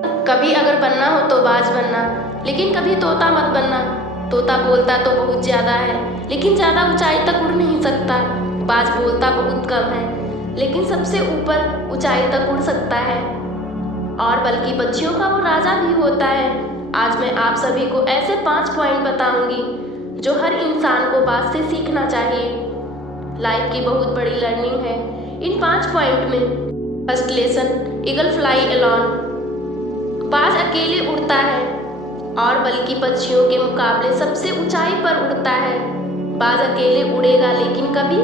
कभी अगर बनना हो तो बाज बनना, लेकिन कभी तोता मत बनना। तोता बोलता तो बहुत ज़्यादा है, लेकिन ज़्यादा ऊंचाई तक उड़ नहीं सकता। बाज बोलता बहुत कम है, लेकिन सबसे ऊपर ऊंचाई तक उड़ सकता है, और बल्कि पक्षियों का वो राजा भी होता है। आज मैं आप सभी को ऐसे 5 पॉइंट बताऊंगी जो हर इंसान को बाज से सीखना चाहिए। लाइफ की बहुत बड़ी लर्निंग है इन 5 पॉइंट में। First lesson, eagle fly alone. बाज अकेले उड़ता है, और बल्कि पक्षियों के मुकाबले सबसे ऊंचाई पर उड़ता है। बाज अकेले उड़ेगा, लेकिन कभी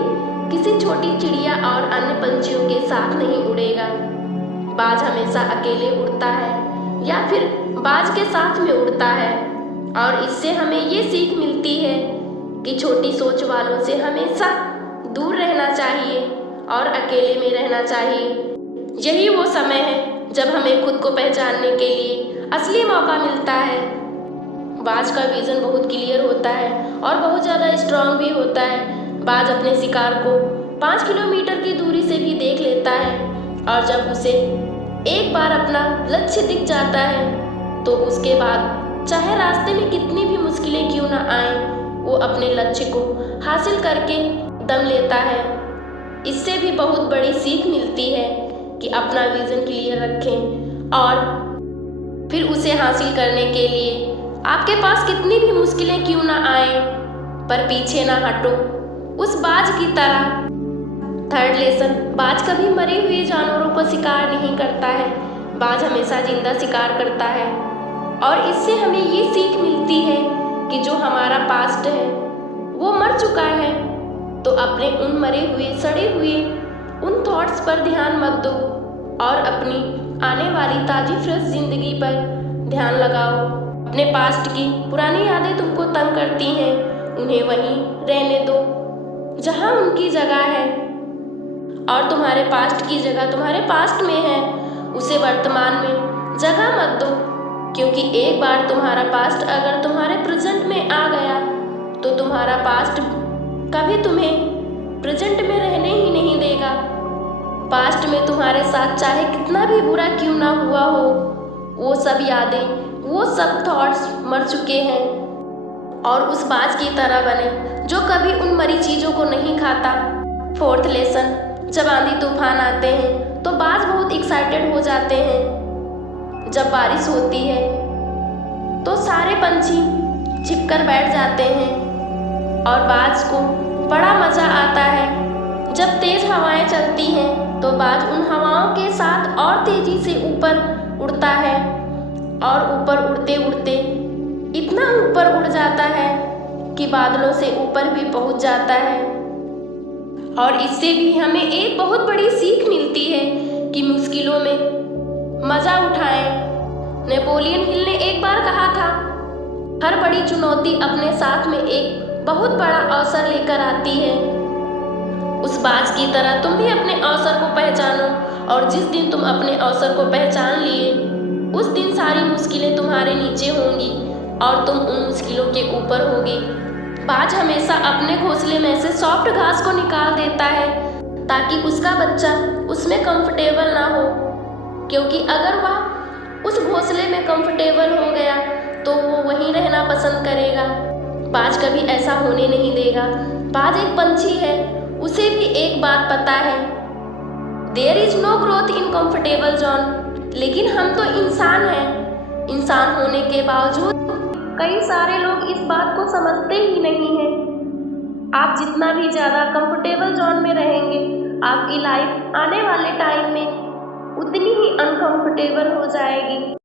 किसी छोटी चिड़िया और अन्य पंछियों के साथ नहीं उड़ेगा। बाज हमेशा अकेले उड़ता है या फिर बाज के साथ में उड़ता है, और इससे हमें ये सीख मिलती है कि छोटी सोच वालों से हमेशा दूर रहना चाहिए और अकेले में रहना चाहिए। यही वो समय है जब हमें खुद को पहचानने के लिए असली मौका मिलता है। बाज का विजन बहुत क्लियर होता है और बहुत ज़्यादा स्ट्रांग भी होता है। बाज अपने शिकार को 5 किलोमीटर की दूरी से भी देख लेता है, और जब उसे एक बार अपना लक्ष्य दिख जाता है तो उसके बाद चाहे रास्ते में कितनी भी मुश्किलें क्यों ना आए, वो अपने लक्ष्य को हासिल करके दम लेता है। इससे भी बहुत बड़ी सीख मिलती है कि अपना विजन क्लियर रखें, और फिर उसे हासिल करने के लिए आपके पास कितनी भी मुश्किलें क्यों ना आए, पर पीछे ना हटो उस बाज की तरह। थर्ड लेसन, बाज कभी मरे हुए जानवरों को शिकार नहीं करता है। बाज हमेशा जिंदा शिकार करता है, और इससे हमें ये सीख मिलती है कि जो हमारा पास्ट है वो मर चुका है, तो अपने उन मरे हुए सड़े हुए उन थॉट्स पर ध्यान मत दो, और अपनी आने वाली ताज़ी फ्रेश जिंदगी पर ध्यान लगाओ। अपने पास्ट की पुरानी यादें तुमको तंग करती हैं, उन्हें वहीं रहने दो जहां उनकी जगह है, और तुम्हारे पास्ट की जगह तुम्हारे पास्ट में है, उसे वर्तमान में जगह मत दो। क्योंकि एक बार तुम्हारा पास्ट अगर तुम्हारे प्रेजेंट में आ गया तो तुम्हारा पास्ट कभी तुम्हें प्रेजेंट में रहने ही नहीं देगा। पास्ट में तुम्हारे साथ चाहे कितना भी बुरा क्यों ना हुआ हो, वो सब यादें, वो सब थॉट्स मर चुके हैं, और उस बाज की तरह बने जो कभी उन मरी चीज़ों को नहीं खाता। फोर्थ लेसन, जब आंधी तूफान आते हैं तो बाज बहुत एक्साइटेड हो जाते हैं। जब बारिश होती है तो सारे पंछी छिपकर बैठ जाते हैं, और बाज को बड़ा मज़ा आता है। जब तेज हवाएं चलती हैं तो बाज उन हवाओं के साथ और तेजी से ऊपर उड़ता है, और ऊपर उड़ते उड़ते इतना ऊपर उड़ जाता है कि बादलों से ऊपर भी पहुंच जाता है। और इससे भी हमें एक बहुत बड़ी सीख मिलती है कि मुश्किलों में मज़ा उठाएं। नेपोलियन हिल ने एक बार कहा था, हर बड़ी चुनौती अपने साथ में एक बहुत बड़ा अवसर लेकर आती है। उस बाज की तरह तुम भी अपने अवसर को पहचानो, और जिस दिन तुम अपने अवसर को पहचान लिए उस दिन सारी मुश्किलें तुम्हारे नीचे होंगी और तुम उन मुश्किलों के ऊपर होगे। बाज हमेशा अपने घोंसले में से सॉफ्ट घास को निकाल देता है ताकि उसका बच्चा उसमें कंफर्टेबल ना हो, क्योंकि अगर वह उस घोंसले में कंफर्टेबल हो गया तो वो वहीं रहना पसंद करेगा। बाज कभी ऐसा होने नहीं देगा। बाज एक पंछी है, उसे भी एक बात पता है, there is no growth in comfortable zone. लेकिन हम तो इंसान हैं, इंसान होने के बावजूद कई सारे लोग इस बात को समझते ही नहीं हैं। आप जितना भी ज़्यादा कंफर्टेबल जोन में रहेंगे, आपकी लाइफ आने वाले टाइम में उतनी ही अनकंफर्टेबल हो जाएगी।